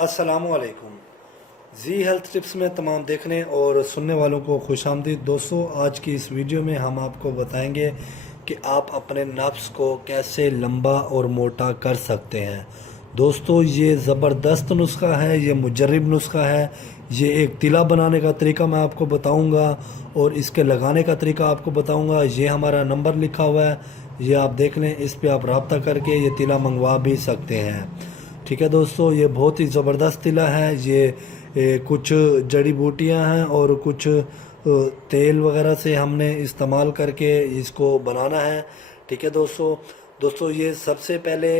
अस्सलामुअलैकुम। जी health tips में तमाम देखने और सुनने वालों को खुशामदीद। दोस्तों, आज की इस वीडियो में हम आपको बताएंगे कि आप अपने नफ्स को कैसे लंबा और मोटा कर सकते हैं। दोस्तों, ये ज़बरदस्त नुस्खा है, ये मुजर्रब नुस्खा है। ये एक तिला बनाने का तरीका मैं आपको बताऊंगा और इसके लगाने का तरीका आपको बताऊंगा। ये हमारा नंबर लिखा हुआ है, ये आप देख लें। इस पे आप रब्ता करके ये तिला मंगवा भी सकते हैं। ठीक है दोस्तों, ये बहुत ही ज़बरदस्त तिला है। ये कुछ जड़ी बूटियां हैं और कुछ तेल वगैरह से हमने इस्तेमाल करके इसको बनाना है। ठीक है दोस्तों, ये सबसे पहले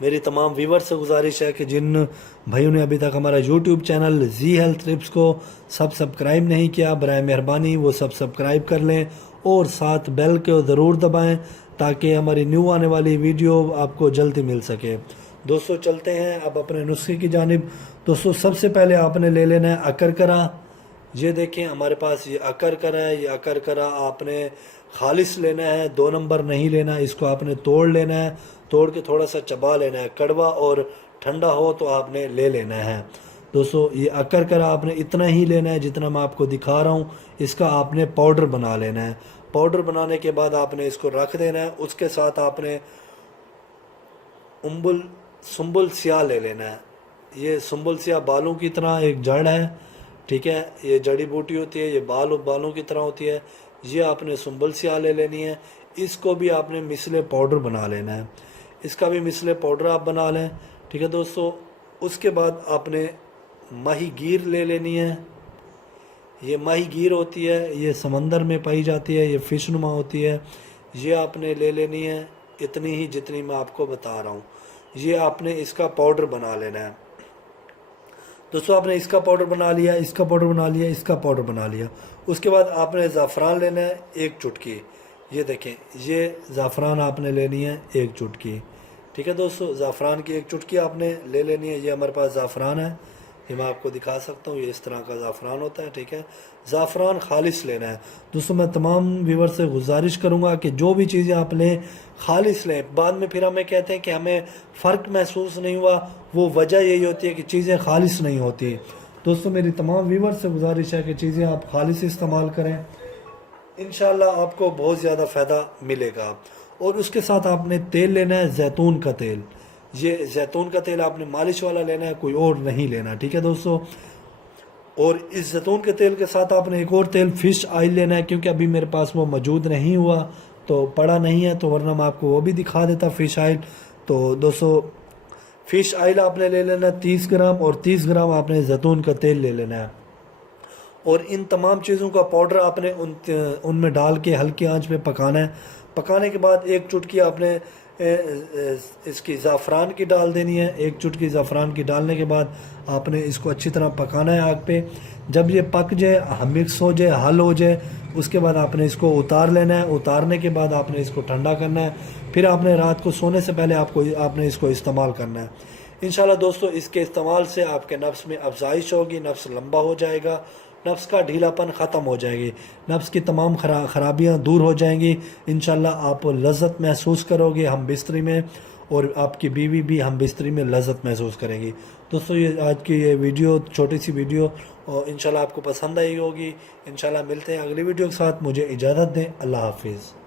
मेरी तमाम व्यूवर्स से गुजारिश है कि जिन भाइयों ने अभी तक हमारा यूट्यूब चैनल जी हेल्थ टिप्स को सब्सक्राइब नहीं किया, बराए मेहरबानी वो सब्सक्राइब कर लें और साथ बेल को ज़रूर दबाएं ताकि हमारी न्यू आने वाली वीडियो आपको जल्दी मिल सके। दोस्तों, चलते हैं अब अपने नुस्खे की जानिब। दोस्तों, सबसे पहले आपने ले लेना है अकरकरा। ये देखें हमारे पास ये अकरकरा है। ये अकरकरा आपने खालिस लेना है, 2 नंबर नहीं लेना। इसको आपने तोड़ लेना है, तोड़ के थोड़ा सा चबा लेना है। कड़वा और ठंडा हो तो आपने ले लेना है। दोस्तों, ये अकरकरा आपने इतना ही लेना है जितना मैं आपको दिखा रहा हूँ। इसका आपने पाउडर बना लेना है। पाउडर बनाने के बाद आपने इसको रख देना है। उसके साथ आपने सुंबुल सिया ले लेना है। ये सुंबुल सिया बालों की तरह एक जड़ है। ठीक है, ये जड़ी बूटी होती है, ये बालों की तरह होती है। ये आपने सुंबुल सिया ले लेनी है। इसको भी आपने मिसले पाउडर बना लेना है। इसका भी मिसले पाउडर आप बना लें। ठीक है दोस्तों, उसके बाद आपने माही गिर ले लेनी है। ये माही गिर होती है, ये समंदर में पाई जाती है, ये फिश नुमा होती है। ये आपने ले लेनी है, इतनी ही जितनी मैं आपको बता रहा हूँ। ये आपने इसका पाउडर बना लेना है। दोस्तों, आपने इसका पाउडर बना लिया, इसका पाउडर बना लिया, इसका पाउडर बना लिया। उसके बाद आपने ज़ाफ़रान लेना है 1 चुटकी। ये देखें, ये ज़ाफ़रान आपने लेनी है 1 चुटकी। ठीक है दोस्तों, ज़ाफ़रान की 1 चुटकी आपने ले लेनी है। ये हमारे पास ज़ाफ़रान है, ये मैं आपको दिखा सकता हूँ। ये इस तरह का ज़ाफ़रान होता है। ठीक है, ज़ाफ़रान खालिस लेना है। दोस्तों, मैं तमाम व्यूवर से गुजारिश करूँगा कि जो भी चीज़ें आप लें खालिस लें। बाद में फिर हमें कहते हैं कि हमें फ़र्क महसूस नहीं हुआ, वो वजह यही होती है कि चीज़ें खालिस नहीं होती। दोस्तों, मेरी तमाम व्यूवर से गुजारिश है कि चीज़ें आप खालिस इस्तेमाल करें, इंशाल्लाह आपको बहुत ज़्यादा फ़ायदा मिलेगा। और उसके साथ आपने तेल लेना है, जैतून का तेल। ये जैतून का तेल आपने मालिश वाला लेना है, कोई और नहीं लेना। ठीक है दोस्तों, और इस जैतून के तेल के साथ आपने एक और तेल फ़िश ऑयल लेना है, क्योंकि अभी मेरे पास वो मौजूद नहीं हुआ तो पड़ा नहीं है, तो वरना मैं आपको वो भी दिखा देता फ़िश ऑयल। तो दोस्तों, फ़िश ऑयल आपने ले लेना है 30 ग्राम और 30 ग्राम आपने जैतून का तेल ले लेना है। और इन तमाम चीज़ों का पाउडर आपने उनमें डाल के हल्की आंच पे पकाना है। पकाने के बाद 1 चुटकी आपने इसकी ज़ाफ़रान की डाल देनी है। 1 चुटकी ज़ाफ़रान की डालने के बाद आपने इसको अच्छी तरह पकाना है आग पे। जब ये पक जाए, मिक्स हो जाए, हल हो जाए, उसके बाद आपने इसको उतार लेना है। उतारने के बाद आपने इसको ठंडा करना है। फिर आपने रात को सोने से पहले आपने इसको इस्तेमाल करना है। इंशाल्लाह दोस्तों, इसके इस्तेमाल से आपके नफ्स में अफजाइश होगी, नफ्स लंबा हो जाएगा, नफ्स का ढीलापन ख़त्म हो जाएगी, नफ्स की तमाम खराबियाँ दूर हो जाएंगी। इंशाल्लाह आप लज़्ज़त महसूस करोगे हम बिस्तरी में, और आपकी बीवी भी हम बिस्तरी में लज़्ज़त महसूस करेंगी। दोस्तों, ये आज की ये वीडियो, छोटी सी वीडियो, और इंशाल्लाह आपको पसंद आई होगी। इंशाल्लाह मिलते हैं अगली वीडियो के साथ। मुझे इजाज़त दें। अल्लाह हाफिज़।